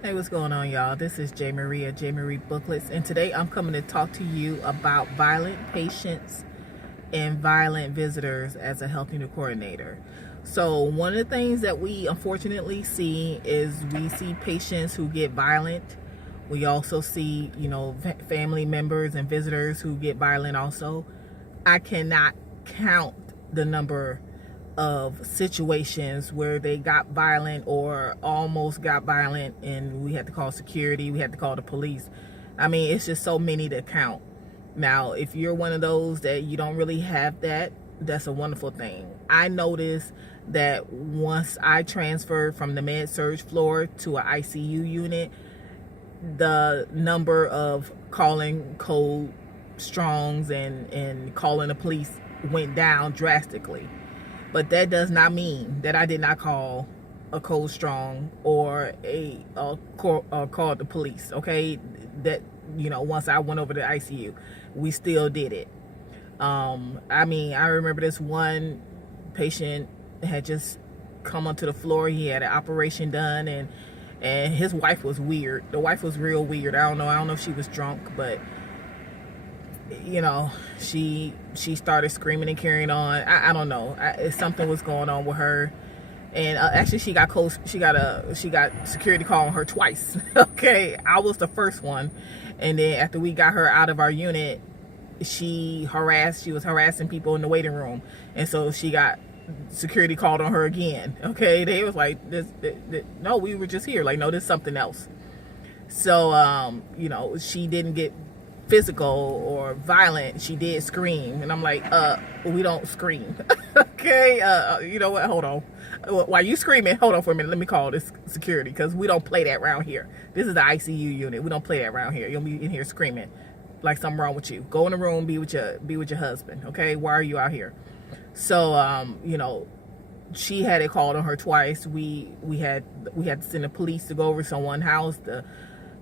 Hey, what's going on, y'all? This is J. Marie Booklets, and today I'm coming to talk to you about violent patients and violent visitors as a health unit coordinator. So one of the things that we unfortunately see is we see patients who get violent. We also see, family members and visitors who get violent also. I cannot count the number of situations where they got violent or almost got violent and we had to call security, we had to call the police. I mean, it's just so many to count. Now, if you're one of those that you don't really have that, that's a wonderful thing. I noticed that once I transferred from the med surge floor to an ICU unit, the number of calling code strongs and calling the police went down drastically. But that does not mean that I did not call a code strong or call the police. Okay, that once I went over to ICU, we still did it. I mean, I remember this one patient had just come onto the floor. He had an operation done, and his wife was weird. The wife was real weird. I don't know if she was drunk, but she started screaming and carrying on. I don't know. Something was going on with her, and actually she got security calling her twice. Okay, I was the first one, and then after we got her out of our unit, she was harassing people in the waiting room, and so she got security called on her again. Okay, they was like, this, no, we were just here. Like, no, there's something else. So she didn't get physical or violent. She did scream, and I'm like, we don't scream. Okay, you know what, hold on, while you screaming, hold on for a minute, let me call this security, because we don't play that around here. This is the ICU unit. We don't play that around here. You'll be in here screaming like something wrong with you. Go in the room, be with your husband. Okay, why are you out here? So she had it called on her twice. We had to send the police to go over someone's house. The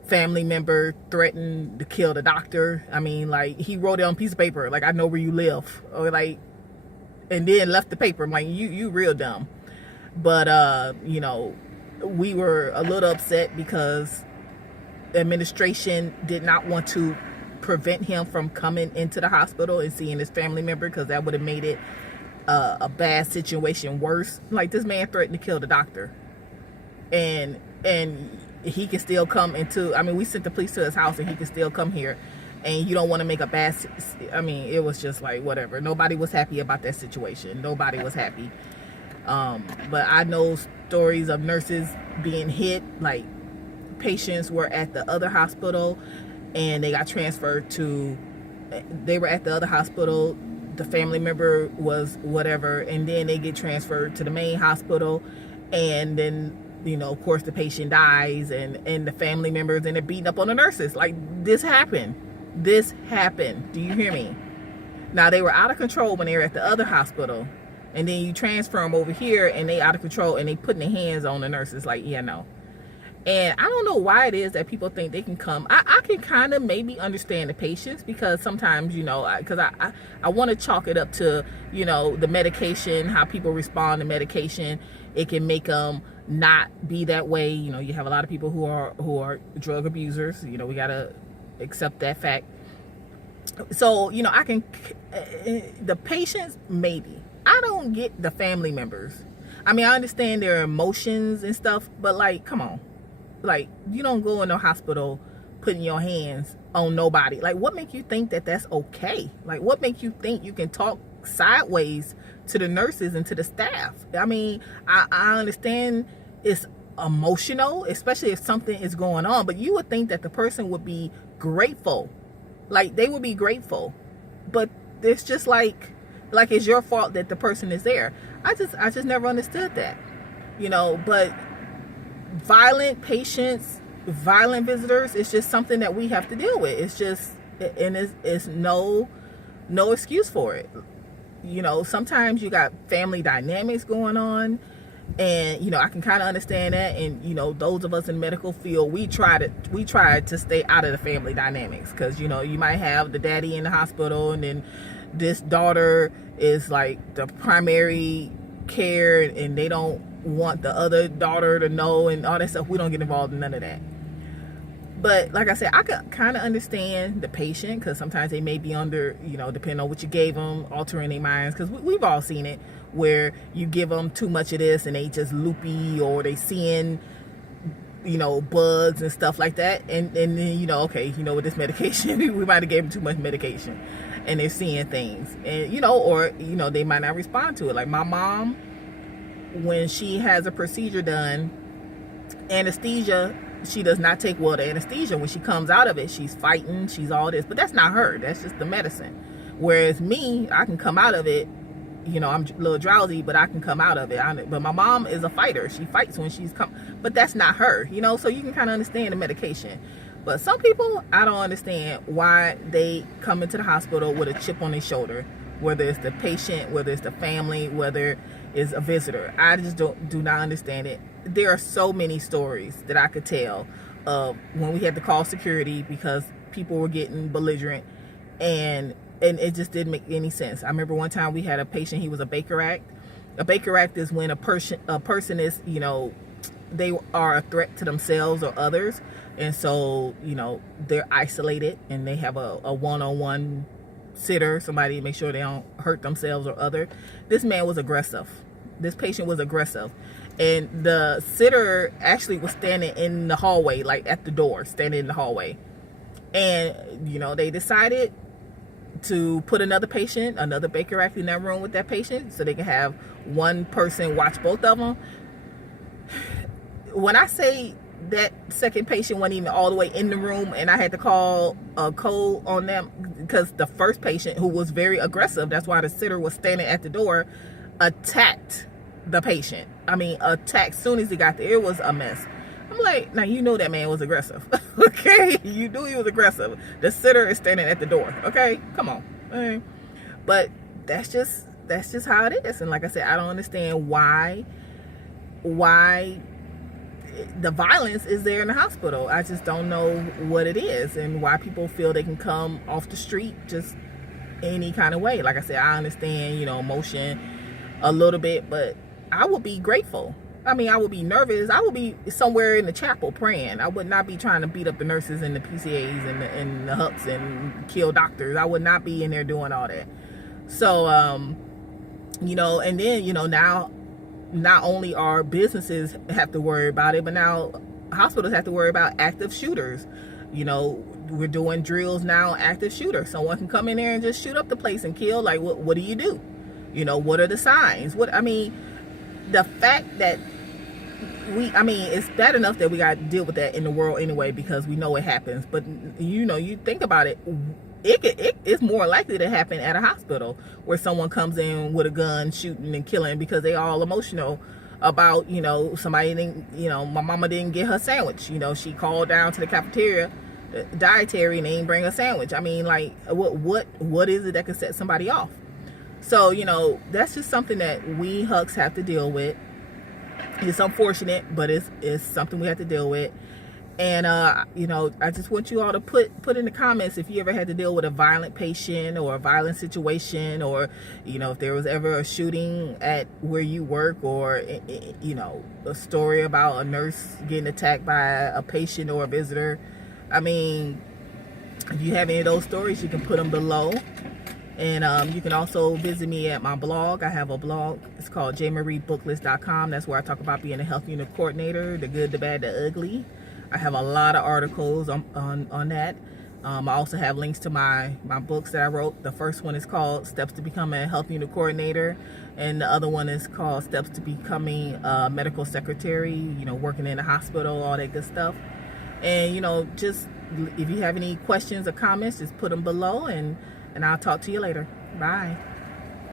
family member threatened to kill the doctor. I mean, like, he wrote it on a piece of paper, like, I know where you live, or like, and then left the paper. I'm like, you real dumb. But we were a little upset because the administration did not want to prevent him from coming into the hospital and seeing his family member, because that would have made it a bad situation worse. Like, this man threatened to kill the doctor, and he can still come into, I mean, we sent the police to his house, and he can still come here, and you don't want to make a bad, I mean, it was just like, whatever. Nobody was happy about that situation. Nobody was happy. But I know stories of nurses being hit. Like, patients were at the other hospital, and they got transferred to, they were at the other hospital, the family member was whatever, and then they get transferred to the main hospital, and then of course the patient dies, and the family members, and they're beating up on the nurses. Like, this happened. Do you hear me? Now, they were out of control when they were at the other hospital, and then you transfer them over here and they out of control, and they putting their hands on the nurses. Like, yeah, no. And I don't know why it is that people think they can come. I can kind of maybe understand the patients, because sometimes, because I want to chalk it up to, the medication, how people respond to medication. It can make them not be that way. You have a lot of people who are drug abusers. We got to accept that fact. So, I can, the patients, maybe. I don't get the family members. I mean, I understand their emotions and stuff, but, like, come on. Like, you don't go in the hospital putting your hands on nobody. Like, what make you think that that's okay? Like, what make you think you can talk sideways to the nurses and to the staff? I mean, I understand it's emotional, especially if something is going on, but you would think that the person would be grateful. Like, they would be grateful. But it's just like it's your fault that the person is there. I just never understood that. But violent patients, violent visitors, it's just something that we have to deal with. It's just, and it's no excuse for it. Sometimes you got family dynamics going on, and I can kind of understand that. And those of us in medical field, we try to stay out of the family dynamics, because you might have the daddy in the hospital, and then this daughter is like the primary care, and they don't want the other daughter to know and all that stuff. We don't get involved in none of that. But like I said, I could kind of understand the patient, because sometimes they may be under, you know, depending on what you gave them, altering their minds, because we've all seen it where you give them too much of this and they just loopy, or they seeing, you know, bugs and stuff like that, and then, you know, okay, you know, with this medication we might have gave them too much medication and they're seeing things, and you know, or you know, they might not respond to it. Like my mom, when she has a procedure done, anesthesia, she does not take well to anesthesia. When she comes out of it, she's fighting, she's all this, but that's not her, that's just the medicine. Whereas me, I can come out of it, you know, I'm a little drowsy, but I can come out of it. But my mom is a fighter, she fights when she's but that's not her, you know. So you can kind of understand the medication. But some people, I don't understand why they come into the hospital with a chip on their shoulder, whether it's the patient, whether it's the family, whether it's a visitor. I just do not understand it. There are so many stories that I could tell of when we had to call security because people were getting belligerent, and it just didn't make any sense. I remember one time we had a patient, he was a Baker Act. A Baker Act is when a person is, you know, they are a threat to themselves or others, and so, you know, they're isolated and they have a one-on-one sitter, somebody to make sure they don't hurt themselves or other. This man was aggressive. This patient was aggressive, and the sitter actually was standing in the hallway, like at the door, standing in the hallway. And you know, they decided to put another Baker Act in that room with that patient, so they can have one person watch both of them. When I say that second patient wasn't even all the way in the room, and I had to call a code on them, because the first patient, who was very aggressive, that's why the sitter was standing at the door, attacked the patient. I mean, attacked soon as he got there. It was a mess. I'm like, now you know that man was aggressive. Okay, you knew he was aggressive. The sitter is standing at the door. Okay, come on. Okay. But that's just how it is. And like I said, I don't understand why the violence is there in the hospital. I just don't know what it is, and why people feel they can come off the street just any kind of way. Like I said, I understand, you know, emotion a little bit, but I would be grateful. I mean, I would be nervous. I would be somewhere in the chapel praying. I would not be trying to beat up the nurses and the PCAs and the HUCs and kill doctors. I would not be in there doing all that. So, you know, and then, you know, now not only are businesses have to worry about it, but now hospitals have to worry about active shooters. You know, we're doing drills now, active shooter. Someone can come in there and just shoot up the place and kill. Like, what do you do? You know, what are the signs? I mean, the fact that it's bad enough that we got to deal with that in the world anyway, because we know it happens. But, you know, you think about it, it's more likely to happen at a hospital where someone comes in with a gun shooting and killing because they all emotional about, you know, somebody didn't, you know, my mama didn't get her sandwich. You know, she called down to the cafeteria, dietary, and they didn't bring a sandwich. I mean, like, what is it that could set somebody off? So, you know, that's just something that we HUCs have to deal with. It's unfortunate, but it's something we have to deal with. And, you know, I just want you all to put in the comments if you ever had to deal with a violent patient or a violent situation, or, you know, if there was ever a shooting at where you work, or, you know, a story about a nurse getting attacked by a patient or a visitor. I mean, if you have any of those stories, you can put them below. And you can also visit me at my blog. I have a blog. It's called jmariebooklist.com. That's where I talk about being a health unit coordinator, the good, the bad, the ugly. I have a lot of articles on that. I also have links to my books that I wrote. The first one is called Steps to Become a Health Unit Coordinator, and the other one is called Steps to Becoming a Medical Secretary, you know, working in a hospital, all that good stuff. And, you know, just if you have any questions or comments, just put them below, and I'll talk to you later. Bye.